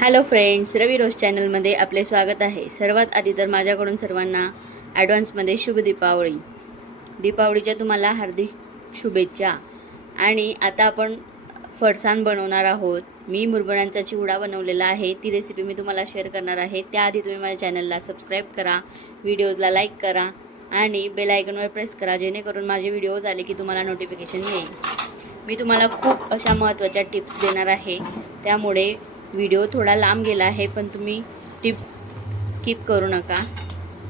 Hello friends, रवी रोज चॅनलमध्ये आपले स्वागत आहे. सर्वात आधी तर माझ्याकडून सर्वांना ॲडव्हान्समध्ये शुभ दीपावली. दीपावलीच्या तुम्हाला हार्दिक शुभेच्छा. आणि आता आपण फरसाण बनवणार आहोत. मी मुरमुऱ्यांचा चिवडा बनवलेला आहे. ती रेसिपी मी तुम्हाला शेअर करणार आहे. त्याआधी तुम्ही माझ्या चॅनलला सबस्क्राईब करा, व्हिडिओजला लाईक करा आणि बेल आयकॉनवर प्रेस करा, जेणेकरून माझे व्हिडिओज आले की तुम्हाला नोटिफिकेशन येईल. मी तुम्हाला खूप अशा महत्त्वाच्या टिप्स देणार आहे, त्यामुळे व्हिडिओ थोडा लांब गेला आहे, पण तुम्ही टिप्स स्किप करू नका.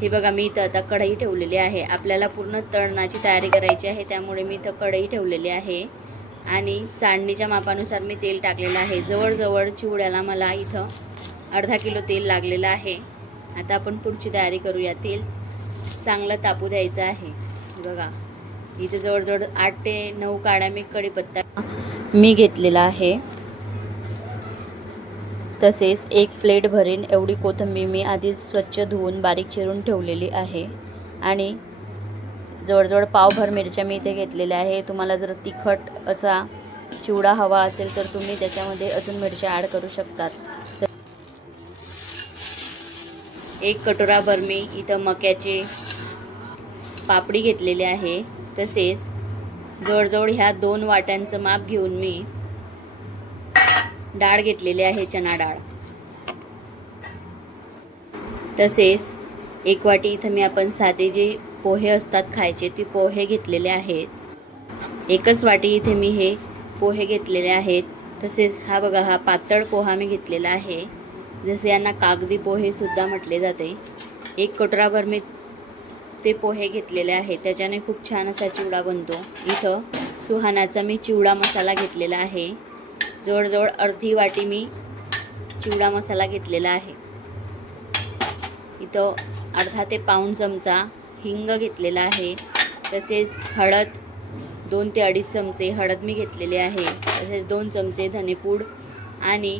हे बघा, मी इथं आता कढई ठेवलेली आहे. आपल्याला पूर्ण तळणाची तयारी करायची आहे, त्यामुळे मी इथं कढई ठेवलेली आहे आणि चाळणीच्या मापानुसार मी तेल टाकलेलं आहे. जवळजवळ चिवड्याला मला इथं अर्धा किलो तेल लागलेलं आहे. आता आपण पुढची तयारी करूया. तेल चांगलं तापू द्यायचं आहे. बघा, इथे जवळजवळ 8 ते 9 काड्या मी कढीपत्ता मी घेतलेला आहे. तसेच 1 प्लेट भरीन एवढी कोथिंबीर मी आधीच स्वच्छ धुवून बारीक चिरून ठेवलेली आहे. आणि जवळजवळ पावभर मिरच्या मी इथे घेतलेल्या आहे. तुम्हाला जर तिखट असा चिवडा हवा असेल तर तुम्ही त्याच्यामध्ये अजून मिरच्या ॲड करू शकतात. 1 कटोराभर मी इथं मक्याचे पापडी घेतलेले आहे. तसेच जवळजवळ ह्या 2 वाट्यांचं माप घेऊन मी डाळ घेतलेली आहे, चणा डाळ. तसेच 1 वाटी इथं मी आपण साधे जे पोहे असतात खायचे, ते पोहे घेतलेले आहेत. 1च वाटी इथे मी हे पोहे घेतलेले आहेत. तसेच हा बघा, हा पातळ पोहा मी घेतलेला आहे, जसे यांना कागदी पोहे सुद्धा म्हटले जाते. 1 कटोराभर मी ते पोहे घेतलेले आहेत. त्याच्याने खूप छान असा चिवडा बनतो. इथं सुहानाचा मी चिवडा मसाला घेतलेला आहे. जवळजवळ अर्धी वाटी मी चिवडा मसाला घेतलेला आहे. इथं अर्धा ते पाऊण चमचा हिंग घेतलेला आहे. तसेच हळद 2 ते 2.5 चमचे हळद मी घेतलेले आहे. तसेच 2 चमचे धनेपूड आणि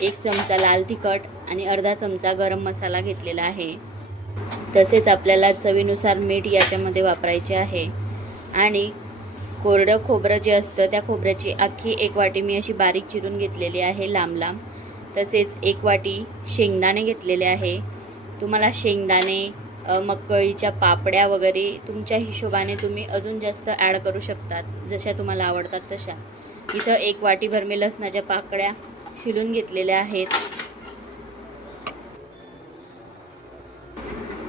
1 चमचा लाल तिखट आणि अर्धा चमचा गरम मसाला घेतलेला आहे. तसेच आपल्याला चवीनुसार मीठ याच्यामध्ये वापरायचे आहे. आणि कोरडं खोबरं जे असतं, त्या खोबऱ्याची अख्खी 1 वाटी मी अशी बारीक चिरून घेतलेली आहे, लांब लांब. तसेच 1 वाटी शेंगदाणे घेतलेले आहे. तुम्हाला शेंगदाणे, मकईच्या पापड्या वगैरे तुमच्या हिशोबाने तुम्ही अजून जास्त ॲड करू शकतात, जशा तुम्हाला आवडतात तशा. इथं 1 वाटीभर मी लसणाच्या पाकळ्या शिलून घेतलेल्या आहेत.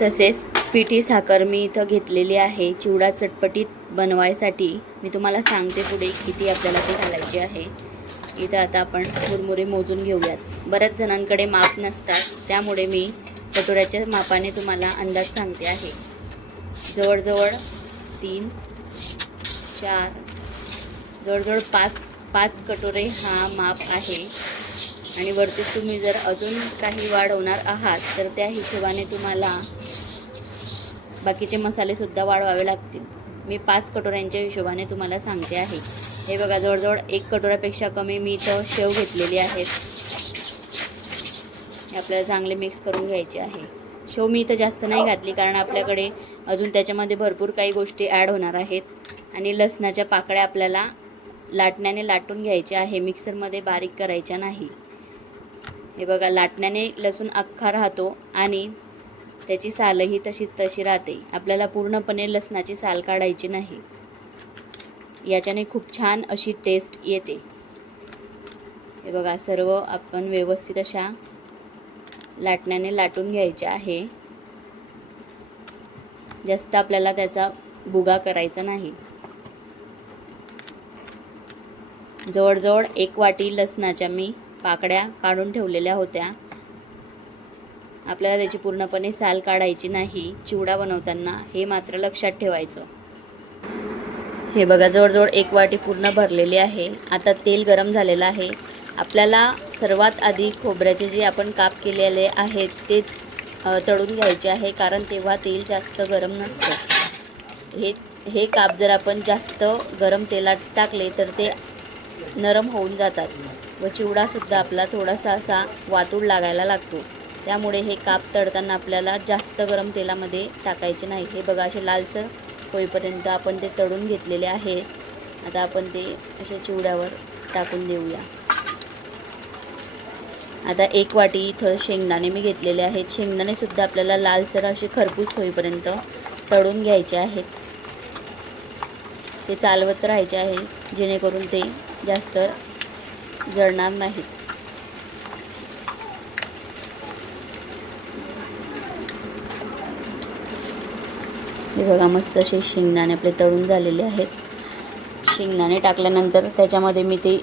तसेच पिठी साखर मी इथं घेतलेली आहे चिवडा चटपटीत बनवायसाठी. मी तुम्हाला सांगते पुढे किती आपल्याला ते घालायचे आहे. इथं आता आपण मुरमुरे मोजून घेऊयात. बऱ्याच जणांकडे माप नसतात, त्यामुळे मी कटोऱ्याच्या मापाने तुम्हाला अंदाज सांगते आहे. जवळजवळ 3, 4, जवळजवळ 5 कटोरे हा माप आहे. आणि वरती तुम्ही जर अजून काही वाढवणार आहात तर त्या हिशोबाने तुम्हाला बाकीचे मसालेसुद्धा वाढवावे लागतील. मी 5 कटोऱ्यांच्या हिशोबाने तुम्हाला सांगते आहे. हे बघा, जवळजवळ 1 कटोऱ्यापेक्षा कमी मी इथं शेव घेतलेली आहेत. हे आपल्याला चांगले मिक्स करून घ्यायचे आहे. शेव मी इथं जास्त नाही घातली, कारण आपल्याकडे अजून त्याच्यामध्ये भरपूर काही गोष्टी ॲड होणार आहेत. आणि लसणाच्या पाकळ्या आपल्याला लाटण्याने लाटून घ्यायच्या आहे, मिक्सरमध्ये बारीक करायच्या नाही. हे बघा, लाटण्याने लसूण अख्खा राहतो आणि त्याची सालही तशी राहते. आपल्याला पूर्णपणे लसणाची साल काढायची नाही. याच्याने खूप छान अशी टेस्ट येते. हे बघा, सर्व आपण व्यवस्थित अशा लाटण्याने लाटून घ्यायचे आहे. जास्त आपल्याला त्याचा भुगा करायचा नाही. जवळजवळ 1 वाटी लसणाच्या मी पाकळ्या काढून ठेवलेल्या होत्या. आपल्याला त्याची पूर्णपणे साल काढायची नाही चिवडा बनवताना, हे मात्र लक्षात ठेवायचं. हे बघा, जवळजवळ 1 वाटी पूर्ण भरलेली आहे. आता तेल गरम झालेलं आहे. आपल्याला सर्वात आधी खोबऱ्याचे जे आपण काप केलेले आहेत तेच तळून घ्यायचे आहे, कारण तेव्हा तेल जास्त गरम नसतं. हे काप जर आपण जास्त गरम तेलात टाकले तर ते नरम होऊन जातात व चिवडासुद्धा आपला थोडासा असा वातूड लागायला लागतो. त्यामुळे हे काप तळताना आपल्याला जास्त गरम तेलामध्ये टाकायचे नाही. हे बघा, असे लालसर होईपर्यंत आपण ते तळून घेतलेले आहे. आता आपण ते अशा चिवड्यावर टाकून देऊया. आता 1 वाटी इथं शेंगदाणे मी घेतलेले आहेत. शेंगदाणेसुद्धा आपल्याला लालसर असे खरपूस होईपर्यंत तळून घ्यायचे आहेत. ते चालवत राहायचे आहे जेणेकरून ते जास्त जळणार नाहीत. हे बघा मस्त असे शेंगदाणे आपले तळून झालेले आहेत. शेंगदाणे टाकल्यानंतर त्याच्यामध्ये मी ते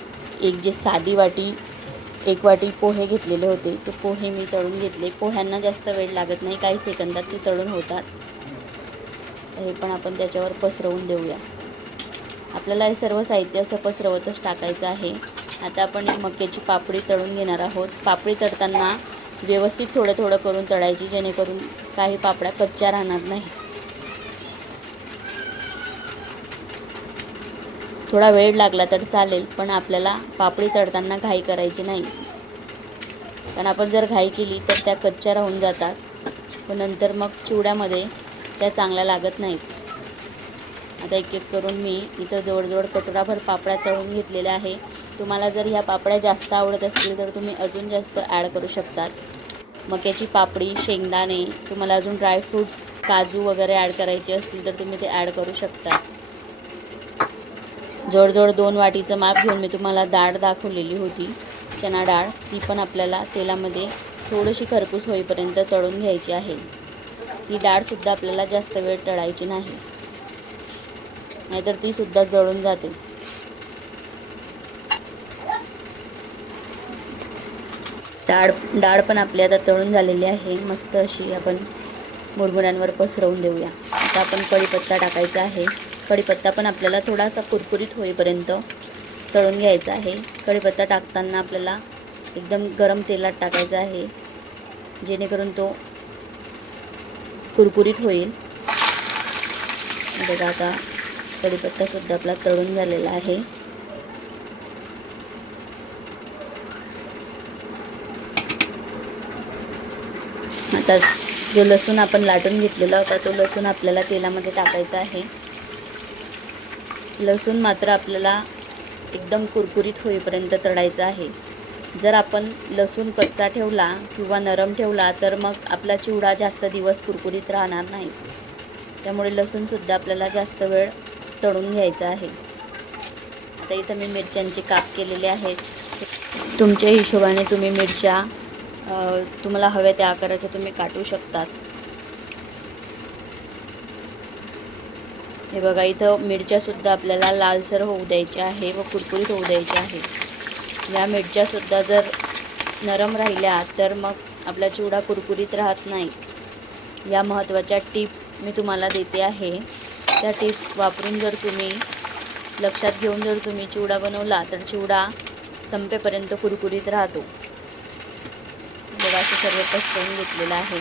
एक वाटी पोहे घेतलेले होते. ते पोहे मी तळून घेतले. पोह्यांना जास्त वेळ लागत नाही, काही सेकंदात ते तळून होतात. हे पण आपण त्याच्यावर पसरवून देऊया. आपल्याला हे सर्व साहित्य असं पसरवतच टाकायचं आहे. आता आपण ही मक्याची पापडी तळून घेणार आहोत. पापडी तळताना व्यवस्थित थोडं थोडं करून तळायची, जेणेकरून काही पापड्या कच्च्या राहणार नाही. थोडा वेळ लागला तर चालेल, पण आपल्याला पापडी तळताना घाई करायची नाही. कारण आपण जर घाई केली तर त्या कच्च्या राहून जातात, पण नंतर मग चिवड्यामध्ये त्या चांगल्या लागत नाहीत. आता एक एक करून मी इथं जवळजवळ कटोराभर पापड्या तळून घेतलेल्या आहे. तुम्हाला जर ह्या पापड्या जास्त आवडत असतील तर तुम्ही अजून जास्त ॲड करू शकतात. मक्याची पापडी, शेंगदाणे, तुम्हाला अजून ड्रायफ्रूट्स, काजू वगैरे ॲड करायचे असतील तर तुम्ही ते ॲड करू शकता. जवळजवळ 2 वाटीचं माप घेऊन मी तुम्हाला डाळ दाखवलेली होती, चणा डाळ. ती पण आपल्याला तेलामध्ये थोडीशी खरपूस होईपर्यंत तळून घ्यायची आहे. ही डाळसुद्धा आपल्याला जास्त वेळ तळायची नाही, नाहीतर ती सुद्धा जळून जाते. डाळ पण आपली आता तळून झालेली आहे. मस्त अशी आपण मुरमुऱ्यांवर पसरवून देऊया. आता आपण कढीपत्ता टाकायचा आहे. कढीपत्ता पण आपल्याला थोडासा कुरकुरीत होईपर्यंत तळून घ्यायचा आहे. कढीपत्ता टाकताना आपल्याला एकदम गरम तेलात टाकायचा आहे, जेणेकरून तो कुरकुरीत होईल. बघा आता कढीपत्तासुद्धा आपला तळून झालेला आहे. आता जो लसूण आपण लाटून घेतलेला होता तो लसूण आपल्याला तेलामध्ये टाकायचा आहे. लसूण मात्र आपल्याला एकदम कुरकुरीत होईपर्यंत तळायचा आहे. जर आपण लसूण कच्चा ठेवला किंवा नरम ठेवला तर मग आपला चिवडा जास्त दिवस कुरकुरीत राहणार नाही. त्यामुळे लसूणसुद्धा आपल्याला जास्त वेळ तळून घ्यायचा आहे. आता इथं मी मिरच्यांचे काप केलेले आहेत. तुमच्या हिशोबाने तुम्ही मिरच्या तुम्हाला हव्या त्या आकाराच्या तुम्ही काटू शकतात. हे बघा इथं मिरच्यासुद्धा आपल्याला लालसर होऊ द्यायच्या आहे व कुरकुरीत होऊ द्यायच्या आहे. या मिरच्यासुद्धा जर नरम राहिल्या तर मग आपला चिवडा कुरकुरीत राहत नाही. या महत्त्वाच्या टिप्स मी तुम्हाला देते आहे. त्या टिप्स वापरून जर तुम्ही लक्षात घेऊन जर तुम्ही चिवडा बनवला तर चिवडा संपेपर्यंत कुरकुरीत राहतो. बघा असं सर्व पसरवून घेतलेलं आहे.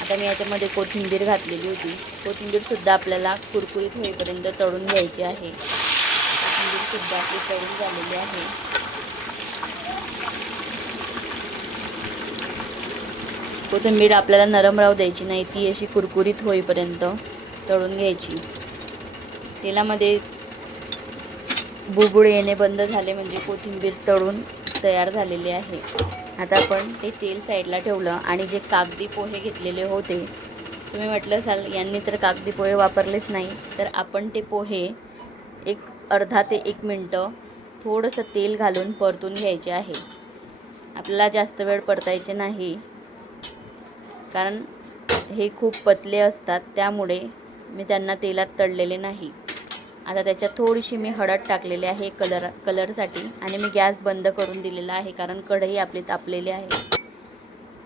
आता मी याच्यामध्ये कोथिंबीर घातलेली होती. कोथिंबीरसुद्धा आपल्याला कुरकुरीत होईपर्यंत तळून घ्यायची आहे. कोथिंबीरसुद्धा आपली तळून झालेली आहे. कोथिंबीर आपल्याला नरम राहू द्यायची नाही, ती अशी कुरकुरीत होईपर्यंत तळून घ्यायची. तेलामध्ये बुडबुड येणे बंद झाले म्हणजे कोथिंबीर तळून तयार झालेली आहे. आता आपण ते तेल साईडला ठेवलं आणि जे कागदी पोहे घेतलेले होते, तुम्ही म्हटलं असाल यांनी तर कागदी पोहे वापरलेच नाही, तर आपण ते पोहे अर्धा ते 1 मिनटं थोडंसं तेल घालून परतून घ्यायचे आहे. आपल्याला जास्त वेळ परतायचे नाही, कारण हे खूप पतले असतात, त्यामुळे मी त्यांना तेलात तळलेले नाही. आता त्याच्यात थोडीशी मी हळद टाकलेली आहे कलरसाठी आणि मी गॅस बंद करून दिलेला आहे, कारण कढई आपली तापलेली आहे.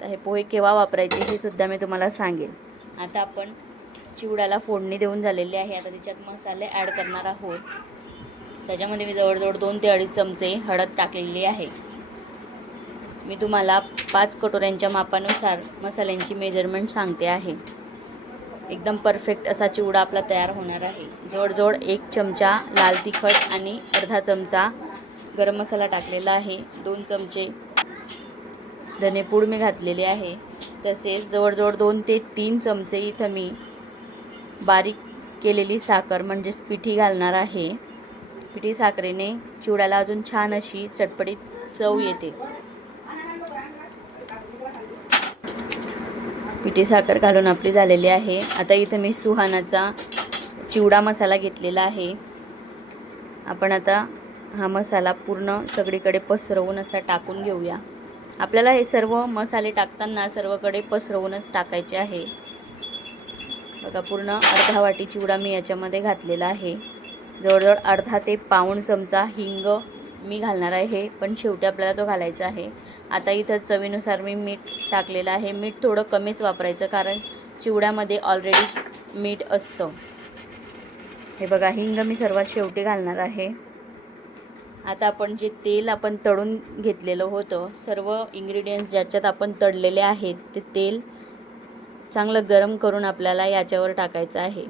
तर हे पोहे केव्हा वापरायचे हे सुद्धा मी तुम्हाला सांगेन. आता आपण चिवड्याला फोडणी देऊन झालेली आहे. आता त्याच्यात मसाले ॲड करणार आहोत. त्याच्यामध्ये मी जवळजवळ 2 ते 2.5 चमचे हळद टाकलेली आहे. मी तुम्हाला 5 कटोऱ्यांच्या मापानुसार मसाल्यांची मेजरमेंट सांगते आहे. एकदम परफेक्ट असा चिवडा आपला तयार होणार आहे. जवळजवळ 1 चमचा लाल तिखट आणि अर्धा चमचा गरम मसाला टाकलेला आहे. 2 चमचे धनेपूड मी घातलेले आहे. तसेच जवळजवळ 2 ते 3 चमचे इथं मी बारीक केलेली साखर म्हणजेच पिठी घालणार आहे. पिठी साखरेने चिवड्याला अजून छान अशी चटपटीत चव येते. पिठी साखर घालून आपली झालेली आहे। आता इथं मी सुहानाचा चिवडा मसाला घेतलेला आहे। आपण आता हा मसाला पूर्ण सगळीकडे पसरवून असा टाकून घेऊया। आपल्याला हे सर्व मसाले टाकताना सर्वकडे पसरवूनच टाकायचे आहे। बघा पूर्ण अर्धा वाटी चिवडा मी याच्यामध्ये घातलेला आहे। जवळजवळ अर्धा ते पाऊण चमचा हिंग मी घालणार आहे, पण शेवटी आपल्याला तो घालायचा आहे। आता इथं चवीनुसार मी मीठ टाकलेलं आहे। मीठ थोडं कमीच वापरायचं, कारण चिवड्यामध्ये ऑलरेडी मीठ असतं। हे बघा, हिंग मी सर्वात शेवटी घालणार आहे। आता आपण जे तेल आपण तळून घेतलेलं होतं, सर्व इन्ग्रेडियंट्स ज्याच्यात आपण तळलेले आहेत ते तेल चांगलं गरम करून आपल्याला याच्यावर टाकायचं आहे।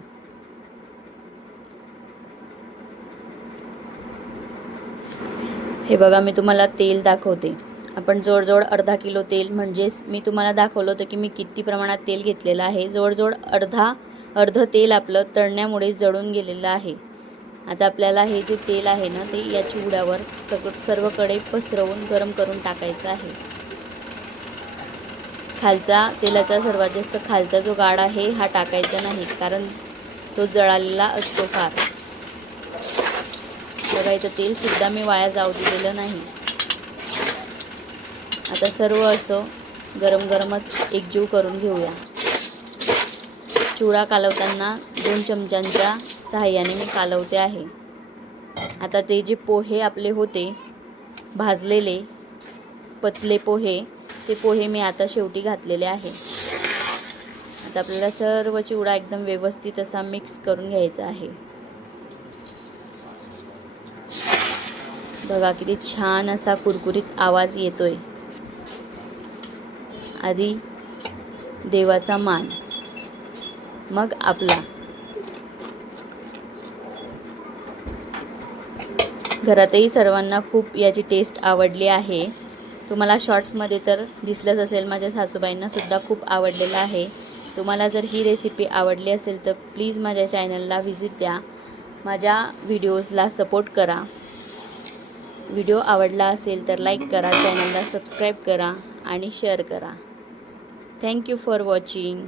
हे बघा, मी तुम्हाला तेल दाखवते। आपण जवळजवळ अर्धा किलो तेल, म्हणजेच मी तुम्हाला दाखवलं होतं की मी किती प्रमाणात तेल घेतलेलं आहे। जवळजवळ अर्ध तेल आपलं तळण्यामुळे जळून गेलेलं आहे। आता आपल्याला हे जे तेल आहे ना, ते या चिवड्यावर सर्वकडे पसरवून गरम करून टाकायचं आहे। खालचा तेलाचा सर्वात जास्त खालचा जो गाड आहे हा टाकायचा नाही, कारण तो जळालेला असतो फार। बघा, इथं तेल सुद्धा मी वाया जाऊ दिलेलं नाही। आता सर्व असं गरम गरमच एकजीव करून घेऊया। चिवडा कालवताना 2 चमच्यांच्या सहाय्याने मी कालवते आहे। आता ते जे पोहे आपले होते भाजलेले पतले पोहे, ते पोहे मी आता शेवटी घातलेले आहे। आता आपल्याला सर्व चिवडा एकदम व्यवस्थित असा मिक्स करून घ्यायचा आहे। बघा किती छान असा कुरकुरीत आवाज येतोय। आधी देवाचा मान, मग आपला। घरातही सर्वांना खूप याची टेस्ट आवडली आहे। तुम्हाला शॉर्ट्समध्ये तर दिसलंच असेल, माझ्या सासूबाईंना सुद्धा खूप आवडलेलं आहे। तुम्हाला जर ही रेसिपी आवडली असेल तर प्लीज माझ्या चॅनलला व्हिजिट द्या, माझ्या व्हिडिओजला सपोर्ट करा। व्हिडिओ आवडला असेल तर लाईक करा, चॅनलला सबस्क्राईब करा आणि शेअर करा। Thank you for watching.